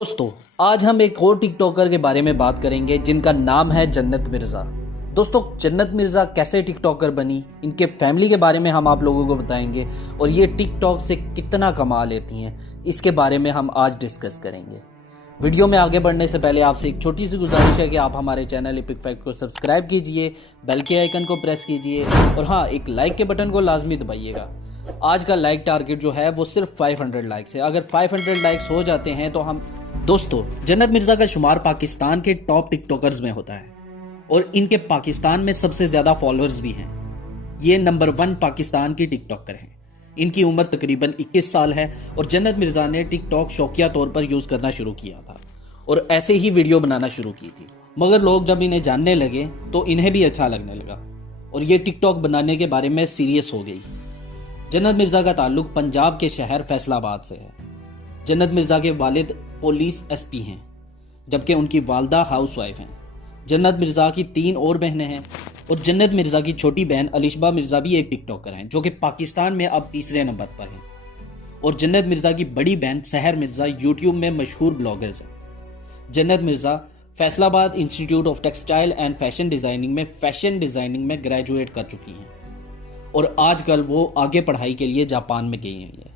दोस्तों, आज हम एक और टिकटॉकर के बारे में बात करेंगे जिनका नाम है जन्नत मिर्ज़ा। दोस्तों, जन्नत मिर्ज़ा कैसे टिकटॉकर बनी, इनके फैमिली के बारे में हम आप लोगों को बताएंगे और ये टिकटॉक से कितना कमा लेती हैं, इसके बारे में हम आज डिस्कस करेंगे। वीडियो में आगे बढ़ने से पहले आपसे एक छोटी सी गुजारिश है कि आप हमारे चैनल एपिक फैक्ट को सब्सक्राइब कीजिए, बेल के आइकन को प्रेस कीजिए और हाँ, एक लाइक के बटन को लाजमी दबाइएगा। आज का लाइक टारगेट जो है वो सिर्फ 500 लाइक्स है। अगर 500 लाइक्स हो जाते हैं तो हम दोस्तों, जन्नत मिर्ज़ा का शुमार पाकिस्तान के टॉप टिकटॉकर्स में होता है और इनके पाकिस्तान में सबसे ज़्यादा फॉलोअर्स भी हैं। ये नंबर 1 पाकिस्तान की टिकटॉकर हैं। इनकी उम्र तकरीबन 21 साल है और जन्नत मिर्ज़ा ने टिकटॉक शौकिया तौर पर यूज़ करना शुरू किया था और ऐसे ही वीडियो बनाना शुरू की थी। मगर लोग जब इन्हें जानने लगे तो इन्हें भी अच्छा लगने लगा और ये टिकटॉक बनाने के बारे में सीरियस हो गई। जन्नत मिर्ज़ा का ताल्लुक पंजाब के शहर फैसलाबाद से है। जन्नत मिर्ज़ा के वालिद पुलिस एसपी हैं, जबकि उनकी वालदा हाउसवाइफ हैं। जन्नत मिर्ज़ा की 3 और बहनें हैं और जन्नत मिर्ज़ा की छोटी बहन अलिशबा मिर्ज़ा भी एक टिकटॉकर हैं, जो कि पाकिस्तान में अब तीसरे नंबर पर हैं। और जन्नत मिर्ज़ा की बड़ी बहन सहर मिर्ज़ा यूट्यूब में मशहूर ब्लॉगर्स हैं। जन्नत Mirza Faisalabad institute of textile and fashion designing में ग्रेजुएट कर चुकी हैं और आजकल वो आगे पढ़ाई के लिए जापान में गई हुई है।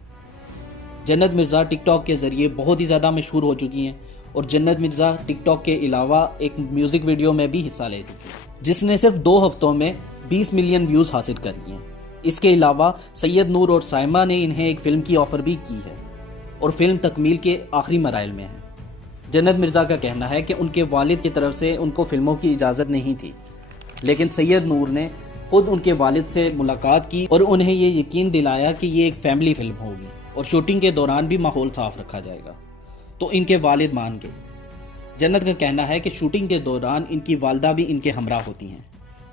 जन्नत मिर्ज़ा टिकटॉक के ज़रिए बहुत ही ज़्यादा मशहूर हो चुकी हैं और जन्नत मिर्ज़ा टिकटॉक के अलावा एक म्यूज़िक वीडियो में भी हिस्सा ले चुकी है, जिसने सिर्फ 2 हफ्तों में 20 मिलियन व्यूज़ हासिल कर लिए हैं। इसके अलावा सैयद नूर और साइमा ने इन्हें एक फ़िल्म की ऑफ़र भी की है और फिल्म तकमील के आखिरी मराइल में है। जन्नत मिर्ज़ा का कहना है कि उनके वालिद की तरफ से उनको फिल्मों की इजाज़त नहीं थी, लेकिन सैयद नूर ने खुद उनके वालिद से मुलाकात की और उन्हें ये यकीन दिलाया कि ये एक फैमिली फिल्म होगी और शूटिंग के दौरान भी माहौल साफ रखा जाएगा, तो इनके वालिद मान गए। जन्नत का कहना है कि शूटिंग के दौरान इनकी वालदा भी इनके हमरा होती हैं।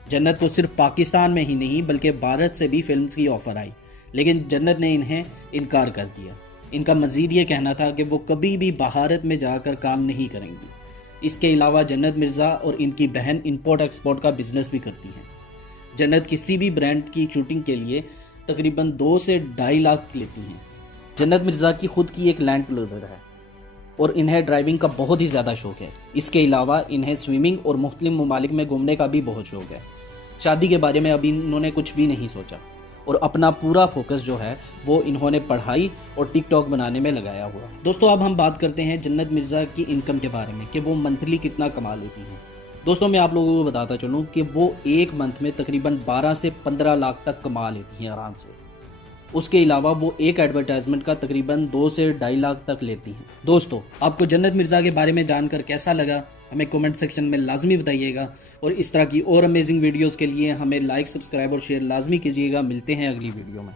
जन्नत को सिर्फ पाकिस्तान में ही नहीं बल्कि भारत से भी फिल्म की ऑफ़र आई, लेकिन जन्नत ने इन्हें इनकार कर दिया। इनका मज़ीद ये कहना था कि वो कभी भी भारत में जाकर काम नहीं करेंगी। इसके अलावा जन्नत मिर्ज़ा और इनकी बहन इंपोर्ट एक्सपोर्ट का बिजनेस भी करती हैं। जन्नत किसी भी ब्रांड की शूटिंग के लिए तकरीबन 2 से 2.5 लाख लेती हैं। जन्नत मिर्ज़ा की खुद की एक लैंड क्रूज़र है और इन्हें ड्राइविंग का बहुत ही ज़्यादा शौक़ है। इसके अलावा इन्हें स्विमिंग और मुख्तलिफ ममालिक में घूमने का भी बहुत शौक़ है। शादी के बारे में अभी इन्होंने कुछ भी नहीं सोचा और अपना पूरा फोकस जो है वो इन्होंने पढ़ाई और टिकटॉक बनाने में लगाया हुआ है। दोस्तों, अब हम बात करते हैं जन्नत मिर्ज़ा की इनकम के बारे में कि वो मंथली कितना कमा लेती हैं। दोस्तों, मैं आप लोगों को बताता चलूँ कि वो एक मंथ में तकरीबन 12 से 15 लाख तक कमा लेती हैं आराम से। उसके अलावा वो एक एडवर्टाइजमेंट का तकरीबन 2 से 2.5 लाख तक लेती हैं। दोस्तों, आपको जन्नत मिर्ज़ा के बारे में जानकर कैसा लगा, हमें कमेंट सेक्शन में लाजमी बताइएगा और इस तरह की और अमेजिंग वीडियोस के लिए हमें लाइक, सब्सक्राइब और शेयर लाजमी कीजिएगा। मिलते हैं अगली वीडियो में।